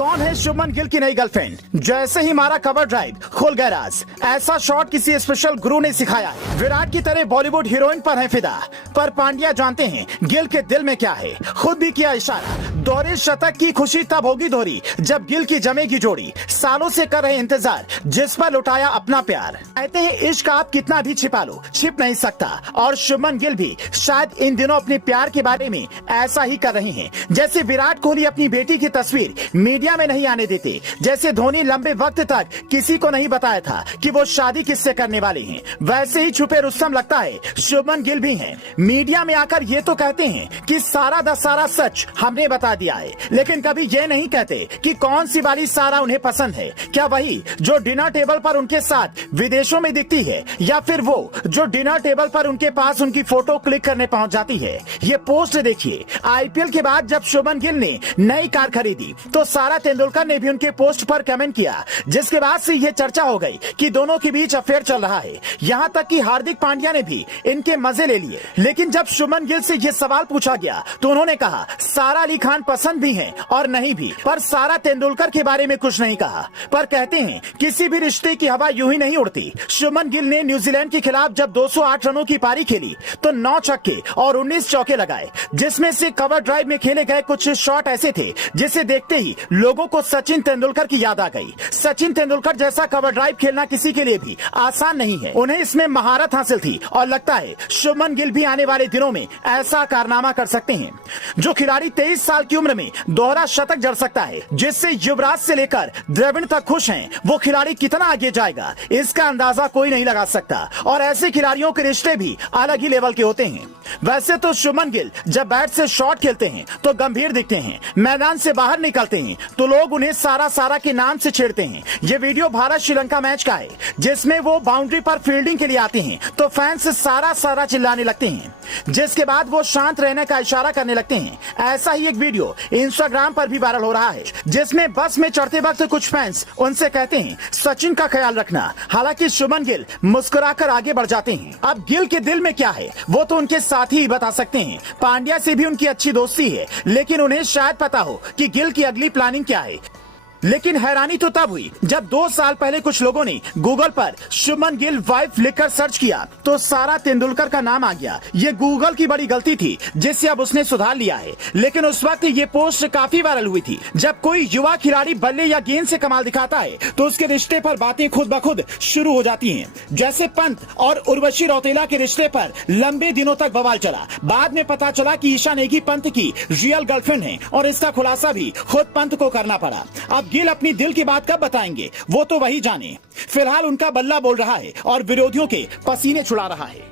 कौन है शुभमन गिल की नई गर्लफ्रेंड? जैसे ही मारा कवर ड्राइव, खुल गया राज। ऐसा शॉट किसी स्पेशल गुरु ने सिखाया है। विराट की तरह बॉलीवुड हीरोइन पर है फिदा, पर पांड्या जानते हैं गिल के दिल में क्या है। खुद भी किया इशारा, दोहरे शतक की खुशी तब होगी दोहरी जब गिल की जमेगी जोड़ी। सालों से कर रहे इंतजार, जिस पर लुटाया अपना प्यार। कहते हैं इश्क आप कितना भी छिपा लो, छिप नहीं सकता। और शुभमन गिल भी शायद इन दिनों अपने प्यार के बारे में ऐसा ही कर रहे हैं। जैसे विराट कोहली अपनी बेटी की तस्वीर मीडिया में नहीं आने देते, जैसे धोनी लंबे वक्त तक किसी को नहीं बताया था कि वो शादी किससे करने वाले हैं, वैसे ही छुपे रुस्तम लगता है शुभमन गिल भी हैं। मीडिया में आकर ये तो कहते हैं कि सारा दा सारा सच हमने बता दिया है, लेकिन कभी ये नहीं कहते कि कौन सी वाली सारा उन्हें पसंद है। क्या वही जो डिनर टेबल पर उनके साथ विदेशों में दिखती है, या फिर वो जो डिनर टेबल पर उनके पास उनकी फोटो क्लिक करने पहुंच जाती है। ये पोस्ट देखिए, आईपीएल के बाद जब शुभमन गिल ने नई कार खरीदी तो सारा तेंदुलकर ने भी उनके पोस्ट पर कमेंट किया, जिसके बाद से ये चर्चा हो गई कि दोनों के बीच अफेयर चल रहा है। यहाँ तक कि हार्दिक पांड्या ने भी इनके मजे ले लिए। लेकिन जब शुभमन गिल से ये सवाल पूछा गया तो उन्होंने कहा सारा अली खान पसंद भी हैं और नहीं भी, पर सारा तेंदुलकर के बारे में कुछ नहीं कहा। पर कहते हैं किसी भी रिश्ते की हवा यूं ही नहीं उड़ती। शुभमन गिल ने न्यूजीलैंड के खिलाफ जब 208 रनों की पारी खेली तो 9 छक्के और 19 चौके लगाए, जिसमें से कवर ड्राइव में खेले गए कुछ शॉट ऐसे थे जिसे देखते ही लोगों को सचिन तेंदुलकर की याद आ गई। सचिन तेंदुलकर जैसा कवर ड्राइव खेलना किसी के लिए भी आसान नहीं है। उन्हें इसमें महारत हासिल थी और लगता है शुभमन गिल भी आने वाले दिनों में ऐसा कारनामा कर सकते हैं। जो खिलाड़ी 23 साल की उम्र में दोहरा शतक जड़ सकता है, जिससे युवराज से लेकर द्रविड़ तक खुश हैं, वो खिलाड़ी कितना आगे जाएगा इसका अंदाजा कोई नहीं लगा सकता। और ऐसे खिलाड़ियों के रिश्ते भी अलग ही लेवल के होते हैं। वैसे तो शुभमन गिल जब बैट से शॉट खेलते हैं तो गंभीर दिखते हैं, मैदान से बाहर निकलते हैं तो लोग उन्हें सारा सारा के नाम से छेड़ते हैं। ये वीडियो भारत श्रीलंका मैच का है, जिसमें वो बाउंड्री पर फील्डिंग के लिए आते हैं तो फैंस सारा सारा चिल्लाने लगते हैं, जिसके बाद वो शांत रहने का इशारा करने लगते हैं। ऐसा ही एक वीडियो इंस्टाग्राम पर भी वायरल हो रहा है, जिसमें बस में चढ़ते वक्त कुछ फैंस उनसे कहते हैं सचिन का ख्याल रखना। हालांकि शुभमन गिल मुस्कुराकर आगे बढ़ जाते हैं। अब गिल के दिल में क्या है वो तो उनके साथी ही बता सकते हैं। पांड्या से भी उनकी अच्छी दोस्ती है, लेकिन उन्हें शायद पता हो कि गिल की अगली प्लानिंग क्या है। लेकिन हैरानी तो तब हुई जब 2 साल पहले कुछ लोगों ने गूगल पर शुभमन गिल वाइफ लिखकर सर्च किया तो सारा तेंदुलकर का नाम आ गया। ये गूगल की बड़ी गलती थी, जिससे अब उसने सुधार लिया है। लेकिन उस वक्त ये पोस्ट काफी वायरल हुई थी। जब कोई युवा खिलाड़ी बल्ले या गेंद से कमाल दिखाता है तो उसके रिश्ते पर बातें खुद ब खुद शुरू हो जाती हैं। जैसे पंत और उर्वशी रौतेला के रिश्ते पर लंबे दिनों तक बवाल चला। बाद में पता चला कि ईशा नेगी पंत की रियल गर्लफ्रेंड है और इसका खुलासा भी खुद पंत को करना पड़ा। अब गिल अपनी दिल की बात कब बताएंगे वो तो वही जाने। फिलहाल उनका बल्ला बोल रहा है और विरोधियों के पसीने छुड़ा रहा है।